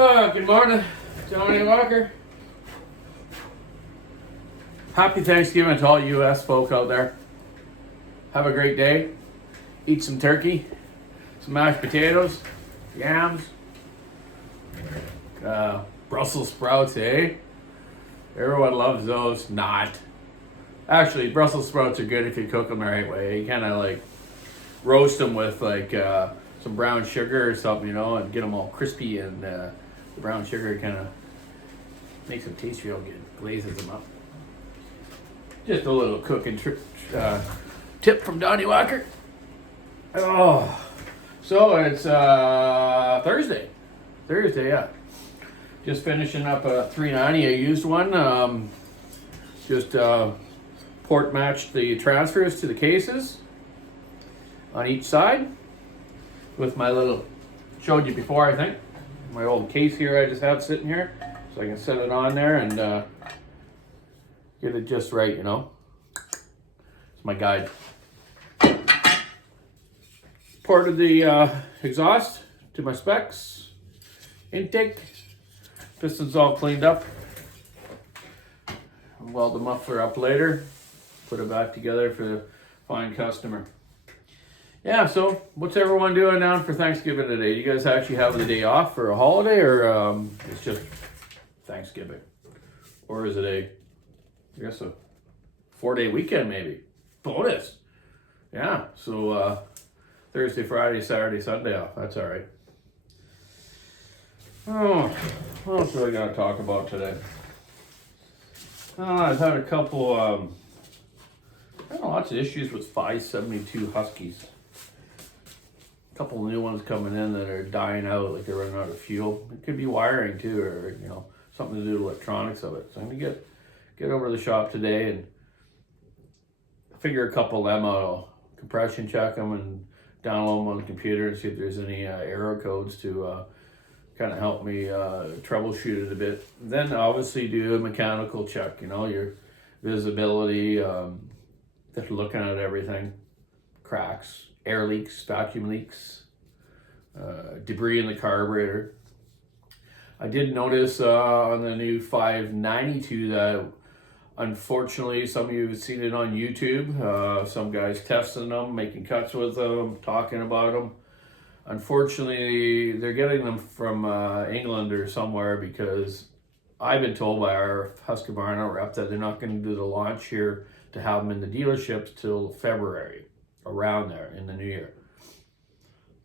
Good morning, Donny Walker. Happy Thanksgiving to all U.S. folk out there. Have a great day. Eat some turkey, some mashed potatoes, yams, Brussels sprouts, eh? Everyone loves those. Not. Actually, Brussels sprouts are good if you cook them the right way. You kind of like roast them with like some brown sugar or something, you know, and get them all crispy, and the brown sugar kind of makes them taste real good, glazes them up. Just a little cooking tip from Donny Walker. Oh, so it's Thursday. Yeah. Just finishing up a 390. I used one. Just port matched the transfers to the cases on each side with my little, showed you before, I think, my old case here I just have sitting here, so I can set it on there and get it just right, you know. It's my guide. Ported the exhaust to my specs, intake, pistons all cleaned up. I'll weld the muffler up later, put it back together for the fine customer. Yeah, so what's everyone doing down for Thanksgiving today? You guys actually have the day off for a holiday, or it's just Thanksgiving? Or is it I guess a 4-day weekend maybe? Bonus. Yeah, so Thursday, Friday, Saturday, Sunday off. That's all right. Oh, what else do I got to talk about today? I've had a couple, I had lots of issues with 572 Huskies. A couple new ones coming in that are dying out, like they're running out of fuel. It could be wiring too, or you know, something to do with electronics of it. So I'm gonna get over to the shop today and figure a couple of them out. I'll compression check them and download them on the computer and see if there's any error codes to kind of help me troubleshoot it a bit. Then obviously do a mechanical check, you know, your visibility, just looking at everything, cracks, air leaks, vacuum leaks, debris in the carburetor. I did notice on the new 592 that unfortunately some of you have seen it on YouTube, some guys testing them, making cuts with them, talking about them. Unfortunately, they're getting them from England or somewhere, because I've been told by our Husqvarna rep that they're not going to do the launch here to have them in the dealerships till February, around there in the new year.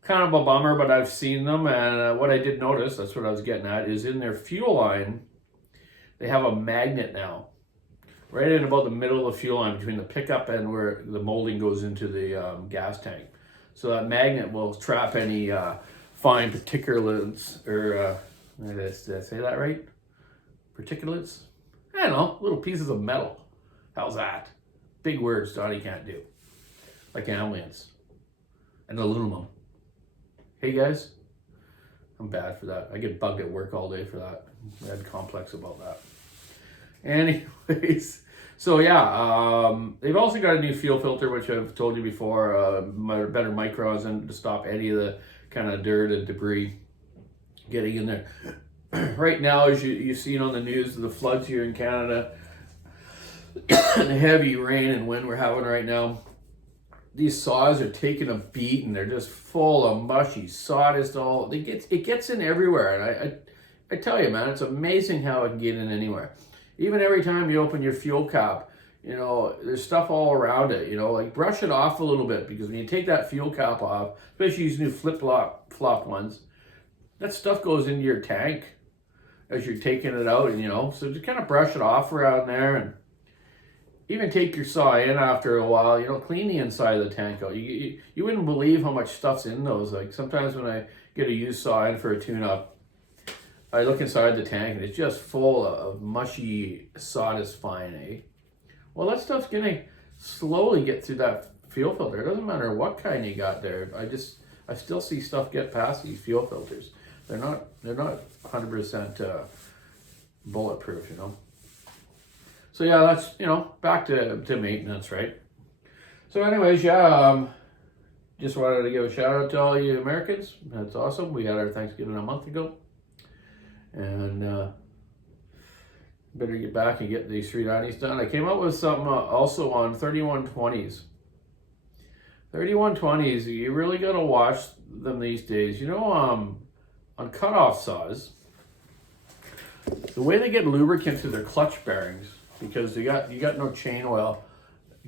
Kind of a bummer, but I've seen them, and what I did notice, that's what I was getting at, is in their fuel line, they have a magnet now, right in about the middle of the fuel line between the pickup and where the molding goes into the gas tank. So that magnet will trap any fine particulates, or did I say that right? Particulates? I don't know, little pieces of metal. How's that? Big words Donny can't do. Like ambulance and aluminum. Hey guys, I'm bad for that. I get bugged at work all day for that. I had complex about that. Anyways, so yeah, they've also got a new fuel filter, which I've told you before, better microns and to stop any of the kind of dirt and debris getting in there. Right now, as you've seen on the news, the floods here in Canada, and the heavy rain and wind we're having right now, these saws are taking a beat, and they're just full of mushy sawdust. It gets in everywhere, and I tell you, man, it's amazing how it can get in anywhere. Even every time you open your fuel cap, you know, there's stuff all around it, you know, like brush it off a little bit, because when you take that fuel cap off, especially these new flip-flop ones, that stuff goes into your tank as you're taking it out, and you know, so just kind of brush it off around there, and even take your saw in after a while, you know, clean the inside of the tank out. You wouldn't believe how much stuff's in those. Like sometimes when I get a used saw in for a tune-up, I look inside the tank and it's just full of mushy sawdust fine, eh? Well, that stuff's gonna slowly get through that fuel filter. It doesn't matter what kind you got there. I still see stuff get past these fuel filters. They're not 100% bulletproof, you know. So yeah, that's, you know, back to maintenance, right? So anyways, yeah, just wanted to give a shout out to all you Americans. That's awesome. We had our Thanksgiving a month ago. And better get back and get these 390s done. I came up with something also on 3120s. 3120s, you really got to watch them these days. You know, on cutoff saws, the way they get lubricant to their clutch bearings, because you got no chain oil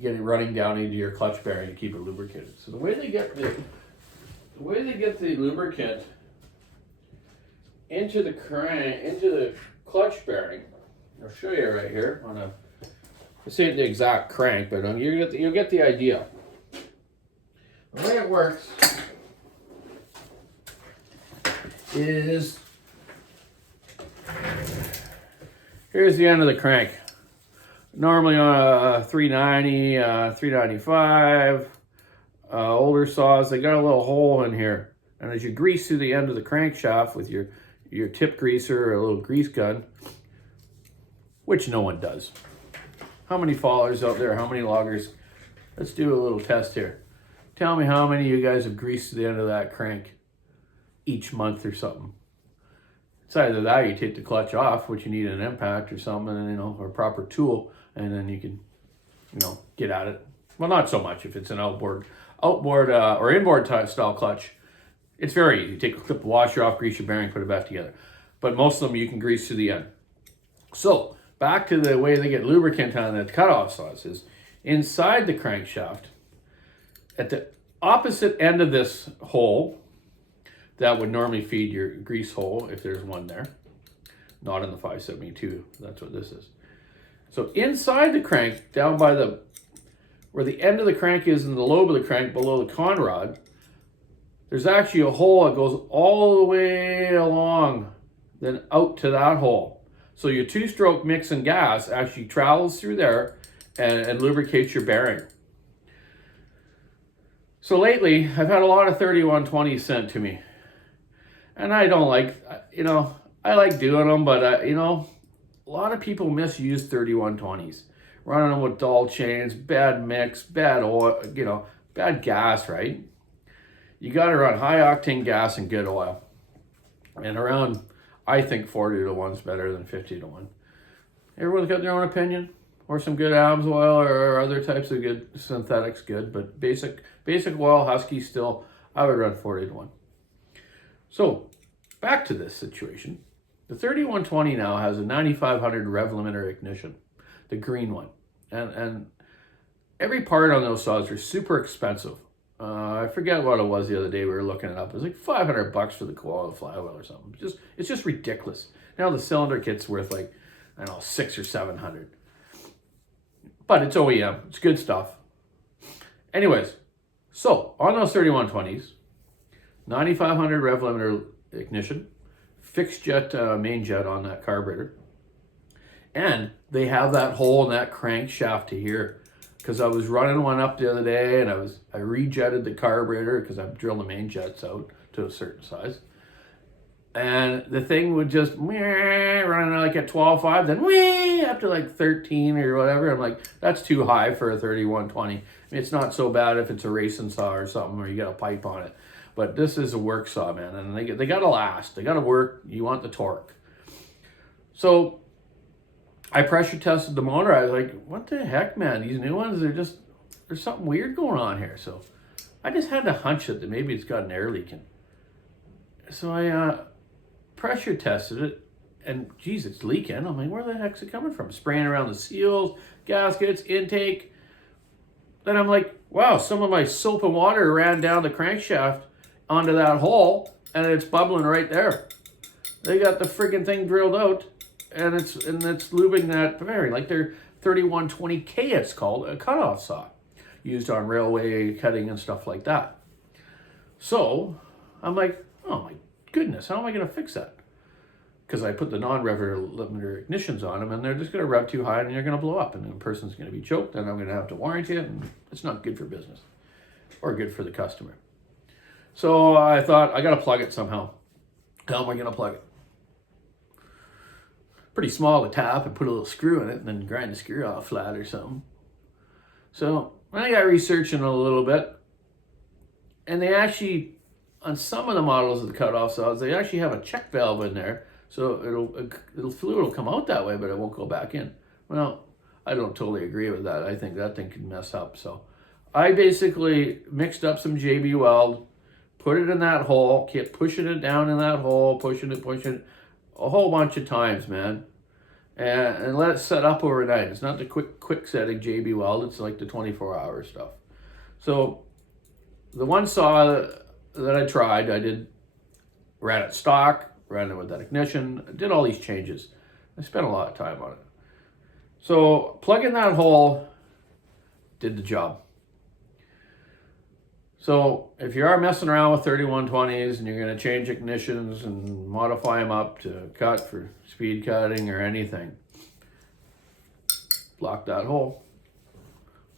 getting running down into your clutch bearing to keep it lubricated. So the way they get the lubricant into the clutch bearing, I'll show you right here on a. This ain't the exact crank, but you'll get the idea. The way it works is, here's the end of the crank. Normally on a 390, 395, older saws, they got a little hole in here. And as you grease through the end of the crankshaft with your tip greaser or a little grease gun, which no one does. How many fallers out there? How many loggers? Let's do a little test here. Tell me how many of you guys have greased the end of that crank each month or something. It's either that or you take the clutch off, which you need an impact or something, or a proper tool, and then you can, get at it. Well, not so much if it's an outboard or inboard style clutch. It's very easy. Take a clip of washer off, grease your bearing, put it back together. But most of them you can grease to the end. So back to the way they get lubricant on the cutoff saws is inside the crankshaft, at the opposite end of this hole, that would normally feed your grease hole if there's one there. Not in the 572, that's what this is. So inside the crank, down by where the end of the crank is in the lobe of the crank below the con rod, there's actually a hole that goes all the way along, then out to that hole. So your two-stroke mixing gas actually travels through there and lubricates your bearing. So lately, I've had a lot of 3120s sent to me. And I don't like, I like doing them, but, a lot of people misuse 3120s. Running them with dull chains, bad mix, bad oil, bad gas, right? You got to run high octane gas and good oil. And around, I think 40 to 1 is better than 50 to 1. Everyone's got their own opinion, or some good ABS oil or other types of good synthetics, good. But basic oil, Husky still, I would run 40 to 1. So back to this situation. The 3120 now has a 9500 rev limiter ignition, the green one. And every part on those saws are super expensive. I forget what it was the other day. We were looking it up. It was like $500 for the coil flywheel or something. It's just ridiculous. Now the cylinder kit's worth like, I don't know, $600 or $700. But it's OEM. It's good stuff. Anyways, so on those 3120s, 9500 rev limiter ignition, fixed jet main jet on that carburetor, and they have that hole in that crankshaft to here. Because I was running one up the other day, and I rejetted the carburetor because I've drilled the main jets out to a certain size, and the thing would just running like at 12.5, then up to like 13 or whatever. I'm like, that's too high for a 3120. I mean, it's not so bad if it's a racing saw or something, or you got a pipe on it, but this is a work saw, man, and they got to last. They got to work. You want the torque. So I pressure tested the motor. I was like, what the heck, man? These new ones, there's something weird going on here. So I just had to hunch it that maybe it's got an air leaking. So I pressure tested it, and geez, it's leaking. I'm like, where the heck's it coming from? Spraying around the seals, gaskets, intake. Then I'm like, wow, some of my soap and water ran down the crankshaft onto that hole, and it's bubbling right there. They got the friggin' thing drilled out. And it's lubing that bearing, like their 3120K, it's called, a cutoff saw, used on railway cutting and stuff like that. So I'm like, oh my goodness, how am I going to fix that? Because I put the non-rev limiter ignitions on them, and they're just going to rev too high, and they're going to blow up, and the person's going to be choked, and I'm going to have to warranty it, and it's not good for business or good for the customer. So I thought, I got to plug it somehow. How am I going to plug it? Pretty small to tap and put a little screw in it and then grind the screw off flat or something. So I got researching a little bit, and they actually, on some of the models of the cutoff saws, they actually have a check valve in there So it'll fluid will come out that way, but it won't go back in. Well, I don't totally agree with that. I think that thing can mess up. So I basically mixed up some JB Weld, put it in that hole, kept pushing it down in that hole, pushing it a whole bunch of times, man. And let it set up overnight. It's not the quick setting JB Weld. It's like the 24-hour stuff. So the one saw that I tried, ran it stock, ran it with that ignition, did all these changes. I spent a lot of time on it. So plugging that hole did the job. So if you are messing around with 3120s and you're going to change ignitions and modify them up to cut for speed cutting or anything, block that hole.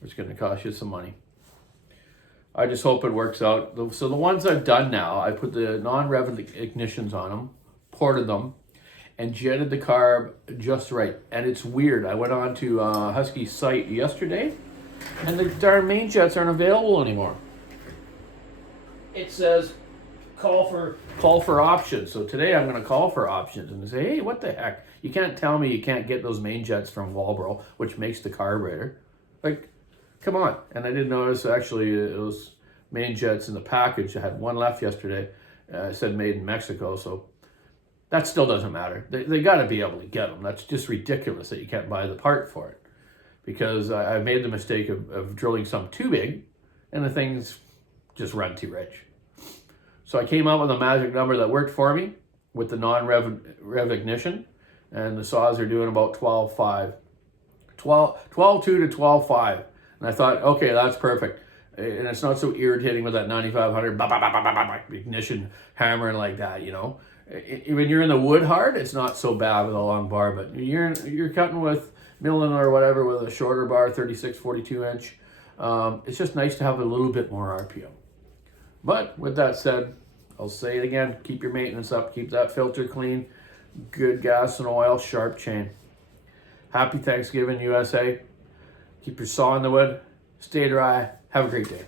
It's going to cost you some money. I just hope it works out. So the ones I've done now, I put the non-rev ignitions on them, ported them, and jetted the carb just right. And it's weird. I went on to Husky's site yesterday, and the darn main jets aren't available anymore. It says call for options. So today I'm going to call for options and say, hey, what the heck? You can't tell me you can't get those main jets from Walbro, which makes the carburetor. Like, come on. And I didn't notice actually it was main jets in the package. I had one left yesterday. It said made in Mexico. So that still doesn't matter. They got to be able to get them. That's just ridiculous that you can't buy the part for it. Because I made the mistake of drilling some too big and the things just run too rich. So I came up with a magic number that worked for me with the non-rev ignition, and the saws are doing about 12.2 to 12.5. And I thought, okay, that's perfect. And it's not so irritating with that 9500 ignition hammering like that, you know. When you're in the wood hard, it's not so bad with a long bar, but you're cutting with milling or whatever with a shorter bar, 36, 42 inch. It's just nice to have a little bit more RPM. But with that said, I'll say it again, keep your maintenance up, keep that filter clean, good gas and oil, sharp chain. Happy Thanksgiving, USA. Keep your saw in the wood, stay dry, have a great day.